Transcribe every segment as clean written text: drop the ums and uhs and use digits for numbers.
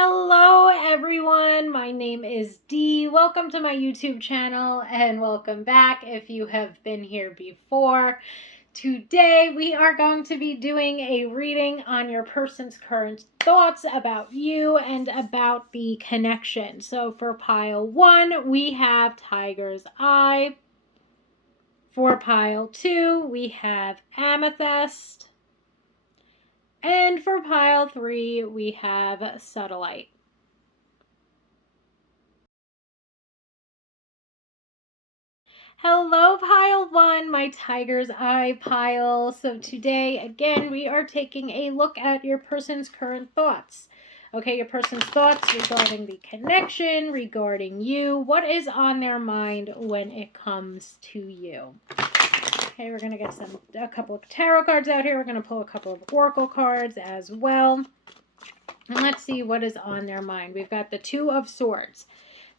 Hello everyone, my name is Dee. Welcome to my YouTube channel and welcome back if you have been here before. Today we are going to be doing a reading on your person's current thoughts about you and about the connection. So for pile 1 we have Tiger's Eye. For pile 2 we have Amethyst. And for pile 3, we have Satellite. Hello, pile 1, my Tiger's Eye pile. So today, again, we are taking a look at your person's current thoughts. Okay, your person's thoughts regarding the connection, regarding you. What is on their mind when it comes to you? Okay, we're going to get a couple of tarot cards out here. We're going to pull a couple of oracle cards as well. And let's see what is on their mind. We've got the Two of Swords.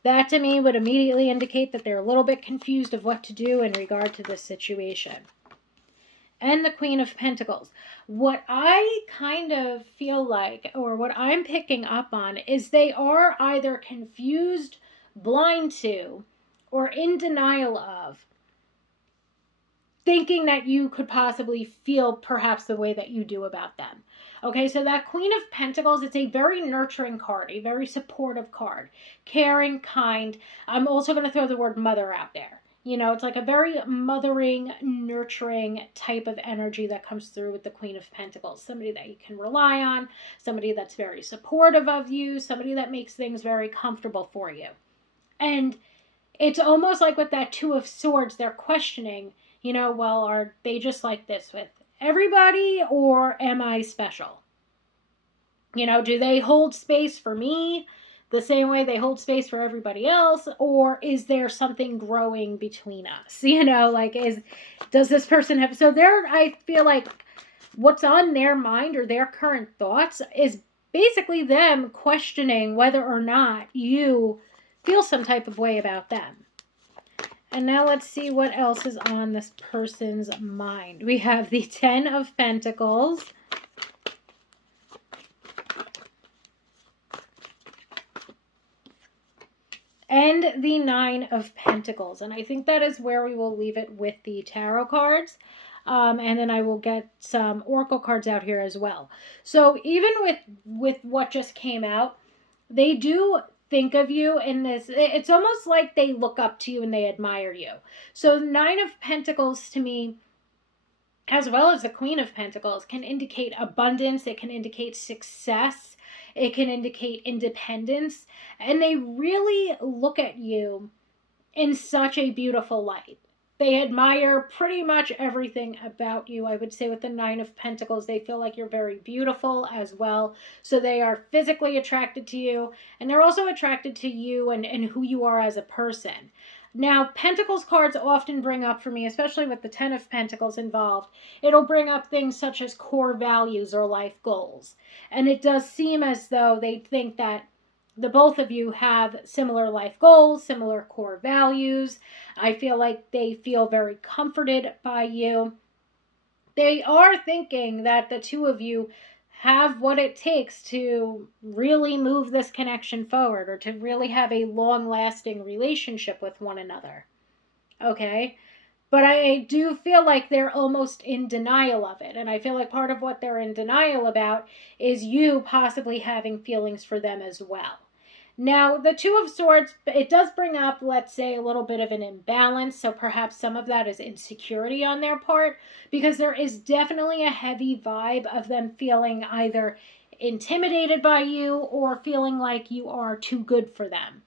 That to me would immediately indicate that they're a little bit confused of what to do in regard to this situation. And the Queen of Pentacles. What I kind of feel like, or what I'm picking up on, is they are either confused, blind to, or in denial of thinking that you could possibly feel perhaps the way that you do about them. Okay, so that Queen of Pentacles, it's a very nurturing card, a very supportive card. Caring, kind. I'm also going to throw the word mother out there. You know, it's like a very mothering, nurturing type of energy that comes through with the Queen of Pentacles. Somebody that you can rely on, somebody that's very supportive of you, somebody that makes things very comfortable for you. And it's almost like with that Two of Swords, they're questioning, you know, well, are they just like this with everybody, or am I special? You know, do they hold space for me the same way they hold space for everybody else, or is there something growing between us? You know, like, does this person have, so there, I feel like what's on their mind or their current thoughts is basically them questioning whether or not you feel some type of way about them. And now let's see what else is on this person's mind. We have the Ten of Pentacles. And the Nine of Pentacles. And I think that is where we will leave it with the tarot cards. And then I will get some oracle cards out here as well. So even with what just came out, they do think of you in this, it's almost like they look up to you and they admire you. So Nine of Pentacles to me, as well as the Queen of Pentacles, can indicate abundance, it can indicate success, it can indicate independence, and they really look at you in such a beautiful light. They admire pretty much everything about you. I would say with the Nine of Pentacles, they feel like you're very beautiful as well. So they are physically attracted to you, and they're also attracted to you and who you are as a person. Now, Pentacles cards often bring up for me, especially with the Ten of Pentacles involved, it'll bring up things such as core values or life goals. And it does seem as though they think that the both of you have similar life goals, similar core values. I feel like they feel very comforted by you. They are thinking that the two of you have what it takes to really move this connection forward, or to really have a long-lasting relationship with one another. Okay? But I do feel like they're almost in denial of it. And I feel like part of what they're in denial about is you possibly having feelings for them as well. Now, the Two of Swords, it does bring up, let's say, a little bit of an imbalance. So perhaps some of that is insecurity on their part, because there is definitely a heavy vibe of them feeling either intimidated by you or feeling like you are too good for them.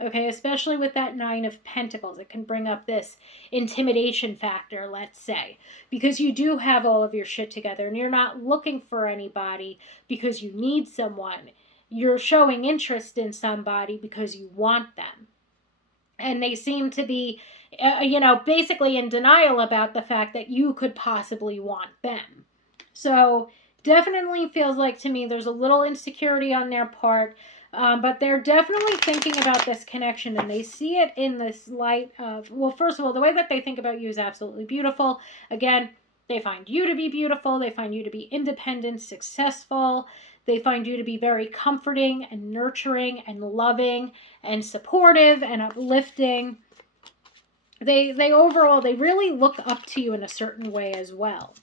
Okay, especially with that Nine of Pentacles, it can bring up this intimidation factor, let's say, because you do have all of your shit together and you're not looking for anybody because you need someone. You're showing interest in somebody because you want them. And they seem to be, basically in denial about the fact that you could possibly want them. So definitely feels like to me there's a little insecurity on their part. But they're definitely thinking about this connection, and they see it in this light of, well, first of all, the way that they think about you is absolutely beautiful. Again, they find you to be beautiful. They find you to be independent, successful. They find you to be very comforting and nurturing and loving and supportive and uplifting. They overall, they really look up to you in a certain way as well.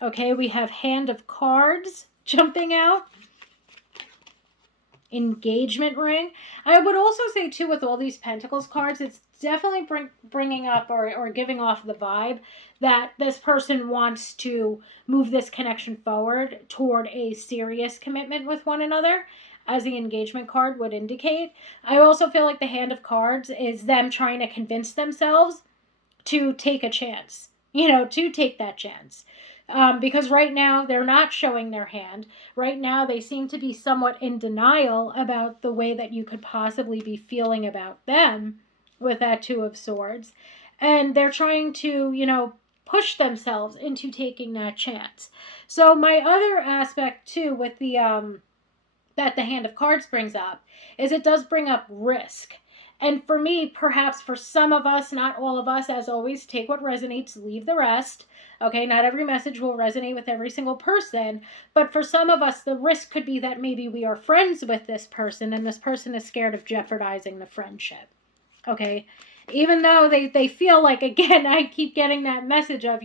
Okay, we have Hand of Cards jumping out. Engagement ring. I would also say too, with all these Pentacles cards, it's definitely bringing up or giving off the vibe that this person wants to move this connection forward toward a serious commitment with one another, as the engagement card would indicate. I also feel like the Hand of Cards is them trying to convince themselves to take a chance, to take that chance. Because right now they're not showing their hand. Right now they seem to be somewhat in denial about the way that you could possibly be feeling about them with that Two of Swords. And they're trying to, push themselves into taking that chance. So my other aspect too with the that the Hand of Cards brings up is it does bring up risk. And for me, perhaps for some of us, not all of us, as always, take what resonates, leave the rest. Okay, not every message will resonate with every single person, but for some of us, the risk could be that maybe we are friends with this person and this person is scared of jeopardizing the friendship. Okay, even though they feel like, again, I keep getting that message of,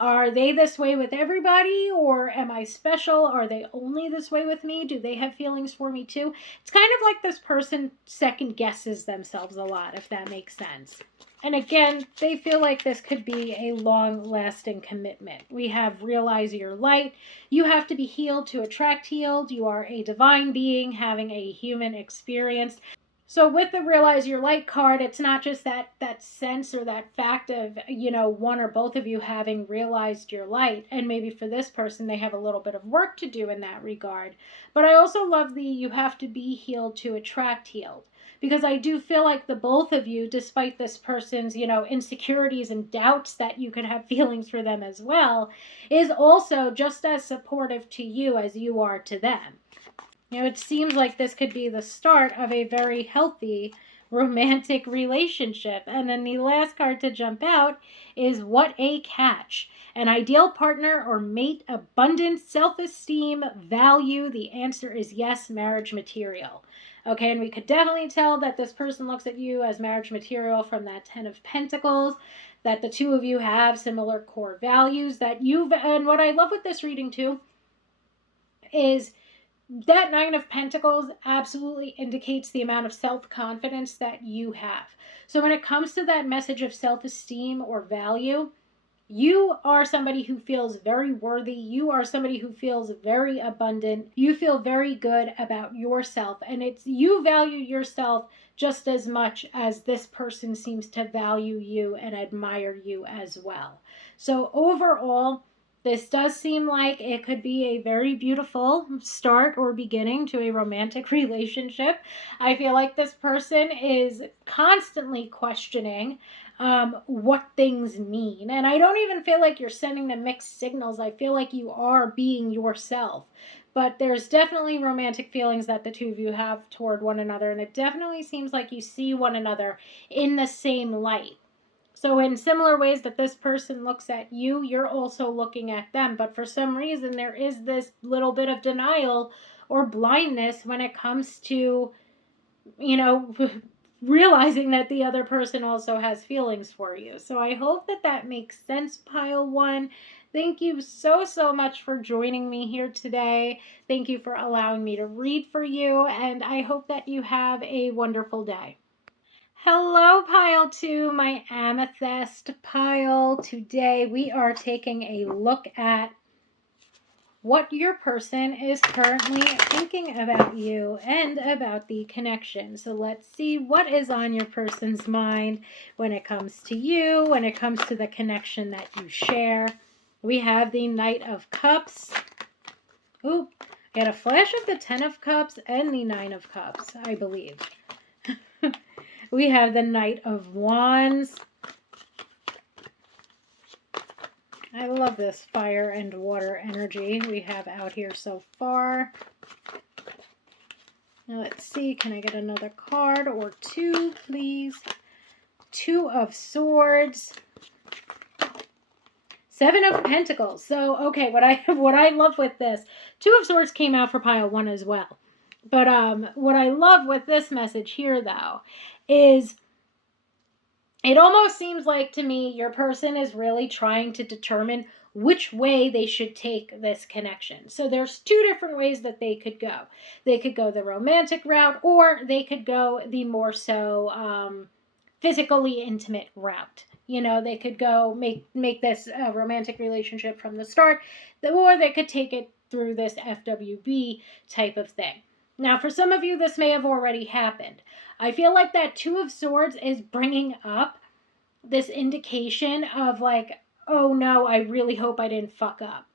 are they this way with everybody, or am I special? Are they only this way with me? Do they have feelings for me too? It's kind of like this person second guesses themselves a lot, if that makes sense. And again, they feel like this could be a long-lasting commitment. We have Realize Your Light. You have to be healed to attract healed. You are a divine being having a human experience. So with the Realize Your Light card, it's not just that sense or that fact of, one or both of you having realized your light. And maybe for this person, they have a little bit of work to do in that regard. But I also love the you have to be healed to attract healed. Because I do feel like the both of you, despite this person's, insecurities and doubts that you could have feelings for them as well, is also just as supportive to you as you are to them. It seems like this could be the start of a very healthy romantic relationship. And then the last card to jump out is What a Catch. An ideal partner or mate, abundance, self-esteem, value. The answer is yes, marriage material. Okay, and we could definitely tell that this person looks at you as marriage material from that Ten of Pentacles, that the two of you have similar core values, and what I love with this reading too is that Nine of Pentacles absolutely indicates the amount of self-confidence that you have. So when it comes to that message of self-esteem or value, you are somebody who feels very worthy. You are somebody who feels very abundant. You feel very good about yourself. And you value yourself just as much as this person seems to value you and admire you as well. So overall, this does seem like it could be a very beautiful start or beginning to a romantic relationship. I feel like this person is constantly questioning what things mean. And I don't even feel like you're sending them mixed signals. I feel like you are being yourself. But there's definitely romantic feelings that the two of you have toward one another. And it definitely seems like you see one another in the same light. So in similar ways that this person looks at you, you're also looking at them. But for some reason, there is this little bit of denial or blindness when it comes to, realizing that the other person also has feelings for you. So I hope that makes sense, Pile 1. Thank you so, so much for joining me here today. Thank you for allowing me to read for you, and I hope that you have a wonderful day. Hello, Pile 2, my amethyst pile. Today we are taking a look at what your person is currently thinking about you and about the connection. So let's see what is on your person's mind when it comes to you, when it comes to the connection that you share. We have the Knight of Cups. Ooh, got a flash of the Ten of Cups and the Nine of Cups, I believe. We have the Knight of Wands. I love this fire and water energy we have out here so far. Now let's see, can I get another card or two, please? Two of Swords. Seven of Pentacles. So, okay, what I love with this, Two of Swords came out for pile 1 as well. But what I love with this message here, though, is it almost seems like to me your person is really trying to determine which way they should take this connection. So there's two different ways that they could go. They could go the romantic route, or they could go the more so physically intimate route. You know, they could go make this a romantic relationship from the start, or they could take it through this FWB type of thing. Now, for some of you, this may have already happened. I feel like that Two of Swords is bringing up this indication of like, oh no, I really hope I didn't fuck up.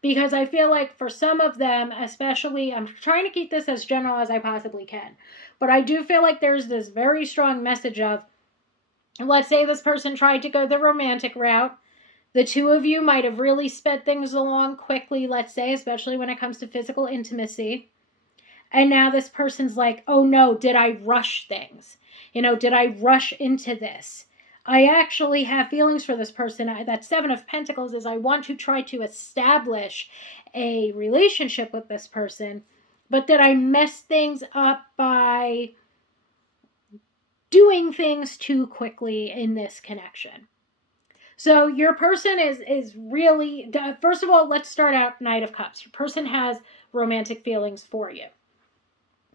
Because I feel like for some of them, especially, I'm trying to keep this as general as I possibly can, but I do feel like there's this very strong message of, let's say this person tried to go the romantic route. The two of you might have really sped things along quickly, let's say, especially when it comes to physical intimacy. And now this person's like, oh no, did I rush things? You know, did I rush into this? I actually have feelings for this person. That Seven of Pentacles is I want to try to establish a relationship with this person, but did I mess things up by doing things too quickly in this connection? So your person is really, first of all, let's start out Knight of Cups. Your person has romantic feelings for you.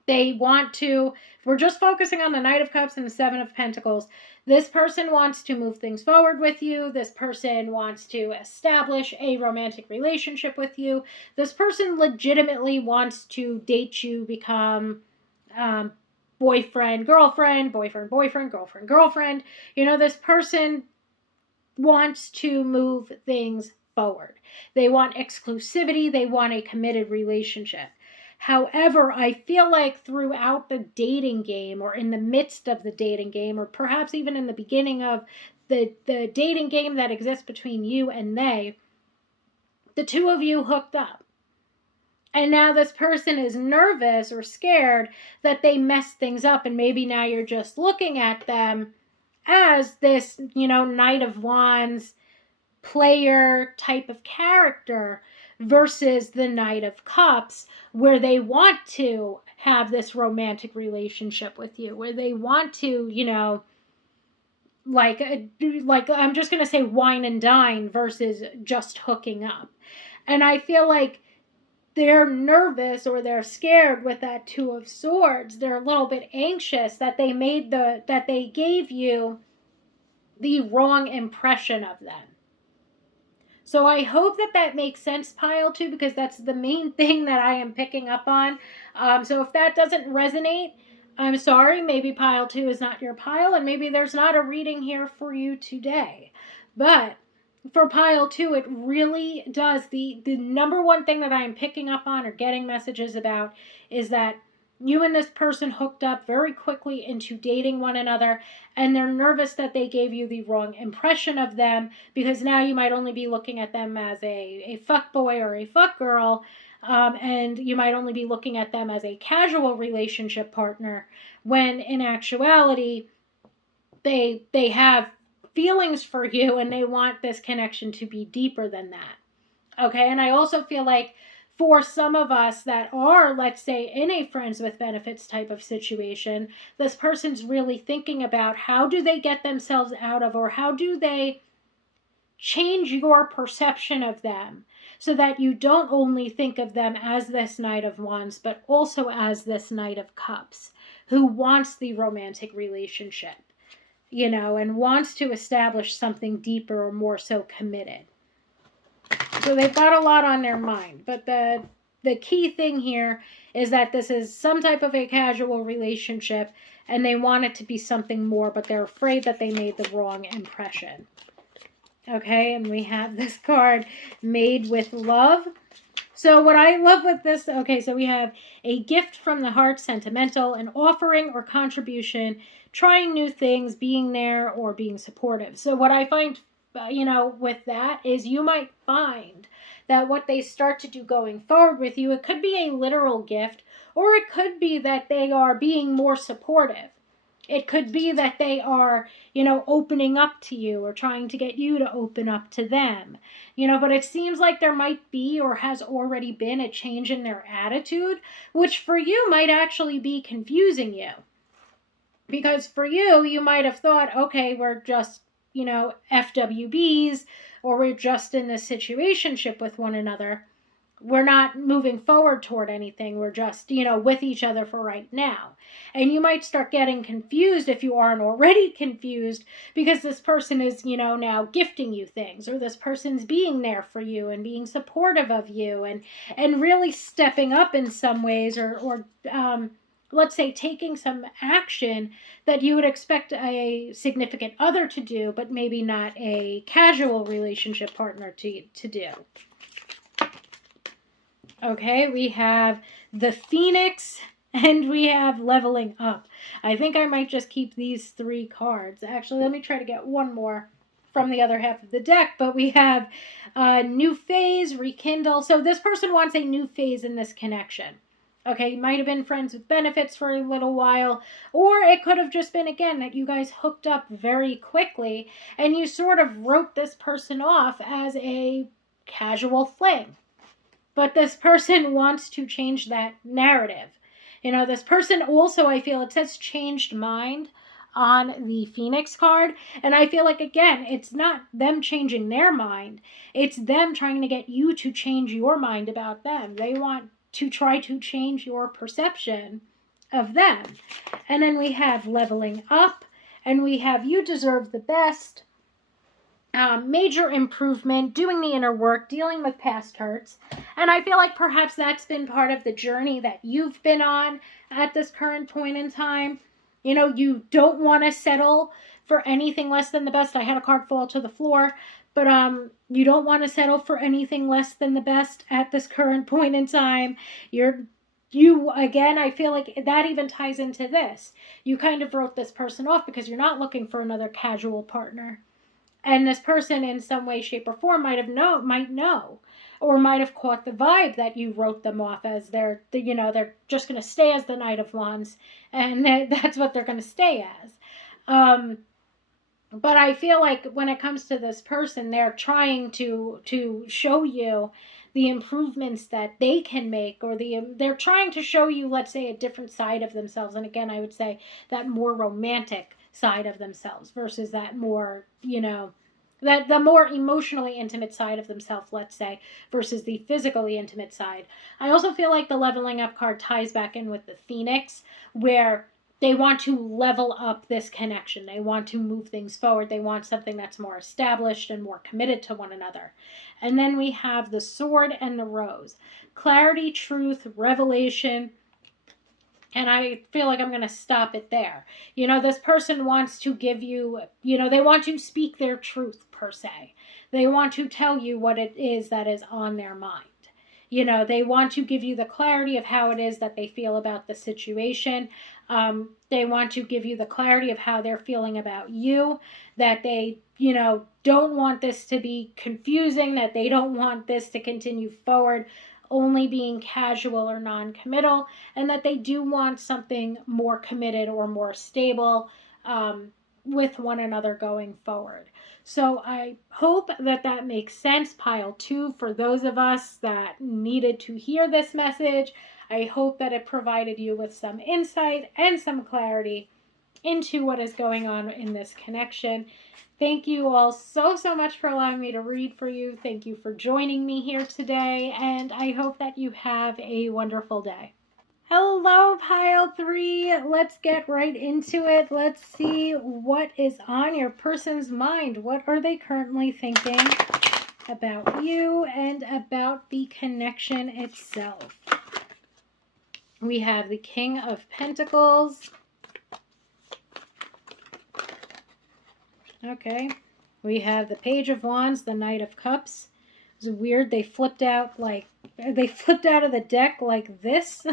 They want to, if we're just focusing on the Knight of Cups and the Seven of Pentacles, this person wants to move things forward with you. This person wants to establish a romantic relationship with you. This person legitimately wants to date you, become boyfriend, girlfriend, boyfriend, boyfriend, girlfriend, girlfriend. You know, this person wants to move things forward. They want exclusivity. They want a committed relationship. However, I feel like throughout the dating game, or in the midst of the dating game, or perhaps even in the beginning of the dating game that exists between you and they, the two of you hooked up. And now this person is nervous or scared that they messed things up, and maybe now you're just looking at them as this, you know, Knight of Wands player type of character versus the Knight of Cups, where they want to have this romantic relationship with you, where they want to, you know, like I'm just going to say wine and dine versus just hooking up. And I feel like they're nervous or they're scared with that Two of Swords. They're a little bit anxious that they gave you the wrong impression of them. So I hope that makes sense, pile 2, because that's the main thing that I am picking up on. So if that doesn't resonate, I'm sorry. Maybe pile 2 is not your pile, and maybe there's not a reading here for you today. But for pile 2, it really does. The number one thing that I am picking up on or getting messages about is that you and this person hooked up very quickly into dating one another, and they're nervous that they gave you the wrong impression of them, because now you might only be looking at them as a fuck boy or a fuck girl, and you might only be looking at them as a casual relationship partner, when in actuality they have feelings for you and they want this connection to be deeper than that. Okay, and I also feel like for some of us that are, let's say, in a friends with benefits type of situation, this person's really thinking about how do they get themselves out of, or how do they change your perception of them so that you don't only think of them as this Knight of Wands, but also as this Knight of Cups, who wants the romantic relationship, you know, and wants to establish something deeper or more so committed. So they've got a lot on their mind, but the key thing here is that this is some type of a casual relationship, and they want it to be something more, but they're afraid that they made the wrong impression. Okay, and we have this card, Made with Love. So what I love with this, okay, so we have a gift from the heart, sentimental, an offering or contribution, trying new things, being there, or being supportive. So what I find, you know, with that is you might find that what they start to do going forward with you, it could be a literal gift, or it could be that they are being more supportive. It could be that they are, opening up to you or trying to get you to open up to them, but it seems like there might be or has already been a change in their attitude, which for you might actually be confusing you. Because for you, you might have thought, okay, we're just, FWBs, or we're just in this situationship with one another. We're not moving forward toward anything. We're just, with each other for right now. And you might start getting confused if you aren't already confused, because this person is, now gifting you things, or this person's being there for you and being supportive of you and really stepping up in some ways, or let's say taking some action that you would expect a significant other to do, but maybe not a casual relationship partner to do. Okay, we have the Phoenix and we have leveling up. I think I might just keep these 3 cards. Actually, let me try to get one more from the other half of the deck. But we have new phase, rekindle. So this person wants a new phase in this connection. Okay, you might have been friends with benefits for a little while, or it could have just been, again, that you guys hooked up very quickly and you sort of wrote this person off as a casual fling. But this person wants to change that narrative. This person also, I feel, it says changed mind on the Phoenix card. And I feel like, again, it's not them changing their mind. It's them trying to get you to change your mind about them. They want to try to change your perception of them. And then we have leveling up, and we have you deserve the best. Major improvement, doing the inner work, dealing with past hurts. And I feel like perhaps that's been part of the journey that you've been on at this current point in time. You don't want to settle for anything less than the best. I had a card fall to the floor, but you don't want to settle for anything less than the best at this current point in time. You again, I feel like that even ties into this. You kind of wrote this person off because you're not looking for another casual partner. And this person in some way, shape, or form might know, or might have caught the vibe that you wrote them off as they're just going to stay as the Knight of Wands, and that's what they're going to stay as. But I feel like when it comes to this person, they're trying to show you the improvements that they can make, or they're trying to show you, let's say, a different side of themselves. And again, I would say that more romantic side of themselves versus that more, that the more emotionally intimate side of themselves, let's say, versus the physically intimate side. I also feel like the leveling up card ties back in with the Phoenix, where they want to level up this connection. They want to move things forward. They want something that's more established and more committed to one another. And then we have the Sword and the Rose. Clarity, truth, revelation. And I feel like I'm going to stop it there. This person wants to give you, they want to speak their truth, per se. They want to tell you what it is that is on their mind. They want to give you the clarity of how it is that they feel about the situation. They want to give you the clarity of how they're feeling about you, that they, don't want this to be confusing, that they don't want this to continue forward only being casual or non-committal, and that they do want something more committed or more stable with one another going forward. So I hope that makes sense, pile 2, for those of us that needed to hear this message. I hope that it provided you with some insight and some clarity into what is going on in this connection. Thank you all so much for allowing me to read for you. Thank you for joining me here today, and I hope that you have a wonderful day. Hello, pile 3. Let's get right into it. Let's see what is on your person's mind. What are they currently thinking about you and about the connection itself? We have the King of Pentacles. Okay. We have the Page of Wands, the Knight of Cups. It's weird. They flipped out of the deck like this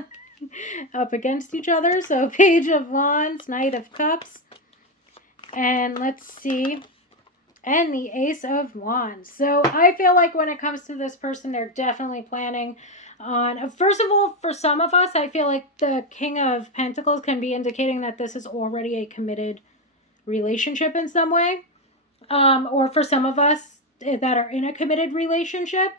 up against each other. So Page of Wands, Knight of Cups. And let's see. And the Ace of Wands. So I feel like when it comes to this person, they're definitely planning on, first of all, for some of us, I feel like the King of Pentacles can be indicating that this is already a committed relationship in some way. Or for some of us that are in a committed relationship,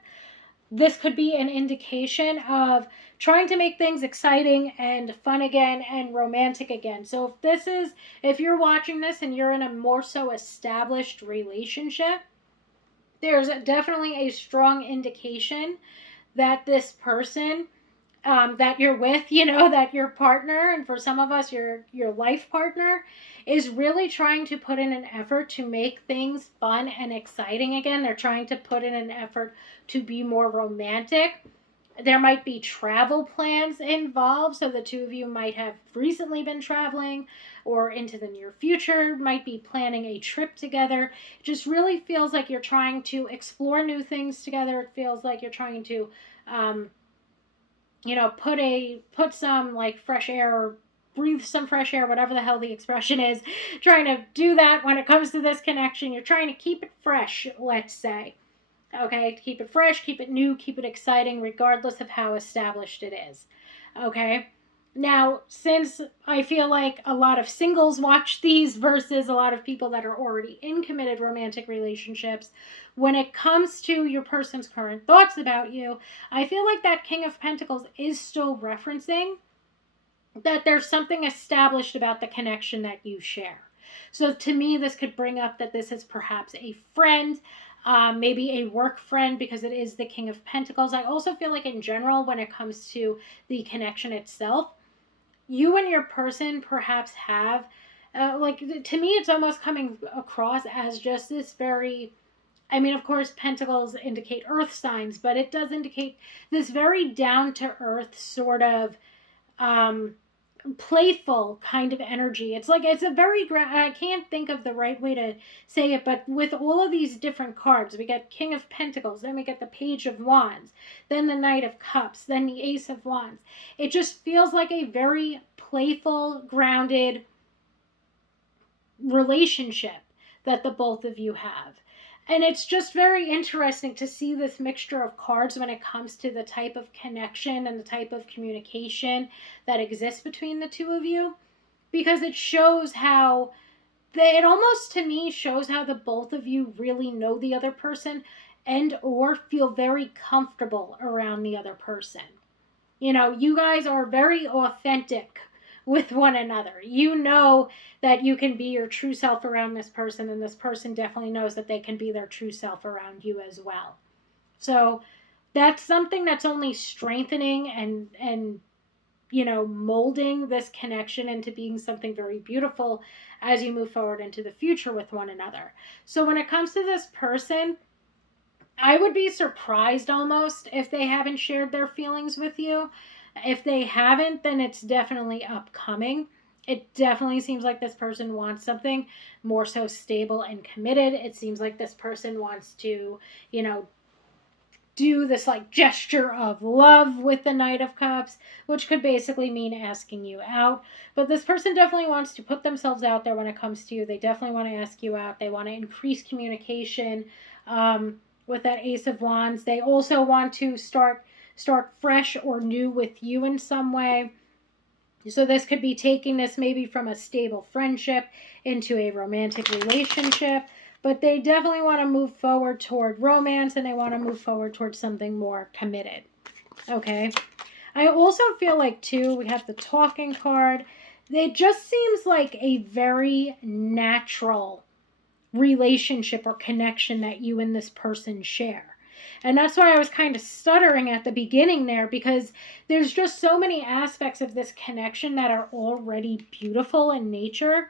this could be an indication of trying to make things exciting and fun again and romantic again. So if you're watching this and you're in a more so established relationship, there's definitely a strong indication that this person that you're with, that your partner, and for some of us, your life partner, is really trying to put in an effort to make things fun and exciting again. They're trying to put in an effort to be more romantic. There might be travel plans involved, so the two of you might have recently been traveling or into the near future, might be planning a trip together. It just really feels like you're trying to explore new things together. It feels like you're trying to put some like fresh air, or breathe some fresh air, whatever the hell the expression is, trying to do that when it comes to this connection. You're trying to keep it fresh, let's say. Okay, keep it fresh, keep it new, keep it exciting, regardless of how established it is. Okay, now, since I feel like a lot of singles watch these versus a lot of people that are already in committed romantic relationships, when it comes to your person's current thoughts about you, I feel like that King of Pentacles is still referencing that there's something established about the connection that you share. So to me, this could bring up that this is perhaps a friend, maybe a work friend, because it is the King of Pentacles. I also feel like in general, when it comes to the connection itself, you and your person perhaps have, to me, it's almost coming across as just this very, I mean, of course, pentacles indicate earth signs, but it does indicate this very down to earth sort of um, playful kind of energy. It's like it's a very I can't think of the right way to say it, but with all of these different cards, we get King of Pentacles, then we get the Page of Wands, then the Knight of Cups, then the Ace of Wands. It just feels like a very playful, grounded relationship that the both of you have. And it's just very interesting to see this mixture of cards when it comes to the type of connection and the type of communication that exists between the two of you, because it shows how it almost to me shows how the both of you really know the other person and or feel very comfortable around the other person. You guys are very authentic with one another. You know that you can be your true self around this person, and this person definitely knows that they can be their true self around you as well. So that's something that's only strengthening and molding this connection into being something very beautiful as you move forward into the future with one another. So when it comes to this person, I would be surprised almost if they haven't shared their feelings with you. If they haven't, then it's definitely upcoming. It definitely seems like this person wants something more so stable and committed. It seems like this person wants to, do this like gesture of love with the Knight of Cups, which could basically mean asking you out. But this person definitely wants to put themselves out there when it comes to you. They definitely want to ask you out. They want to increase communication. With that Ace of Wands, they also want to start fresh or new with you in some way. So this could be taking this maybe from a stable friendship into a romantic relationship, but they definitely want to move forward toward romance, and they want to move forward towards something more committed. Okay. I also feel like too, we have the Talking card. It just seems like a very natural relationship or connection that you and this person share. And that's why I was kind of stuttering at the beginning there, because there's just so many aspects of this connection that are already beautiful in nature,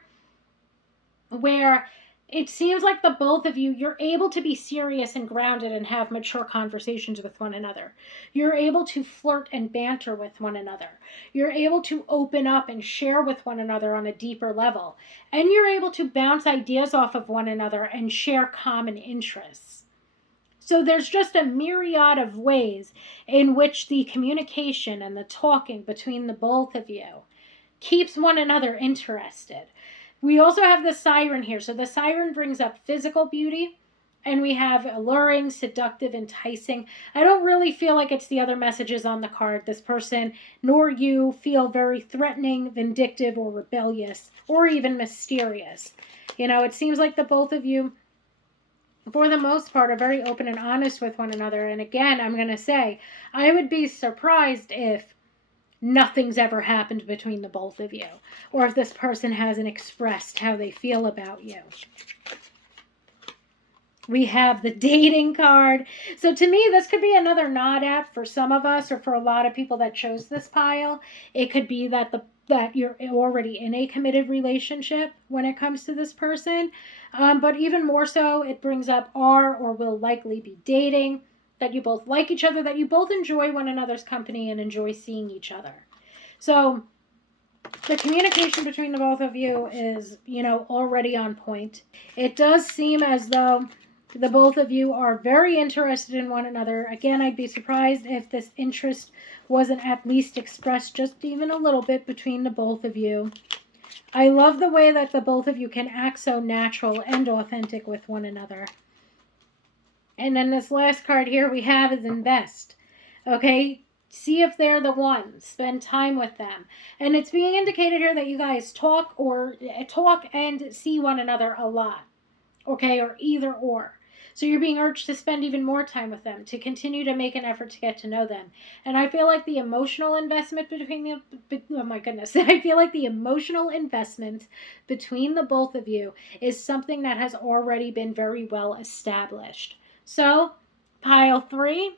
where it seems like the both of you, you're able to be serious and grounded and have mature conversations with one another. You're able to flirt and banter with one another. You're able to open up and share with one another on a deeper level. And you're able to bounce ideas off of one another and share common interests. So there's just a myriad of ways in which the communication and the talking between the both of you keeps one another interested. We also have the Siren here. So the Siren brings up physical beauty, And we have alluring, seductive, enticing. I don't really feel like it's the other messages on the card. This person nor you feel very threatening, vindictive, or rebellious, or even mysterious. It seems like the both of you, for the most part, are very open and honest with one another. And again, I'm going to say, I would be surprised if nothing's ever happened between the both of you, or if this person hasn't expressed how they feel about you. We have the dating card. So to me, this could be another nod app for some of us, or for a lot of people that chose this pile. It could be that you're already in a committed relationship when it comes to this person. But even more so, it brings up are or will likely be dating, that you both like each other, that you both enjoy one another's company and enjoy seeing each other. So the communication between the both of you is, already on point. It does seem as though the both of you are very interested in one another. Again, I'd be surprised if this interest wasn't at least expressed just even a little bit between the both of you. I love the way that the both of you can act so natural and authentic with one another. And then this last card here we have is invest. Okay? See if they're the one. Spend time with them. And it's being indicated here that you guys talk and see one another a lot. Okay? Or either or. So you're being urged to spend even more time with them, to continue to make an effort to get to know them. And I feel like the emotional investment oh my goodness, I feel like the emotional investment between the both of you is something that has already been very well established. So, pile 3,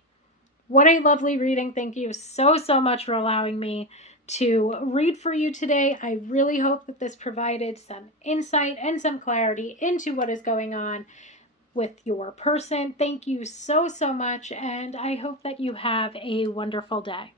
what a lovely reading. Thank you so, so much for allowing me to read for you today. I really hope that this provided some insight and some clarity into what is going on with your person. Thank you so, so much, and I hope that you have a wonderful day.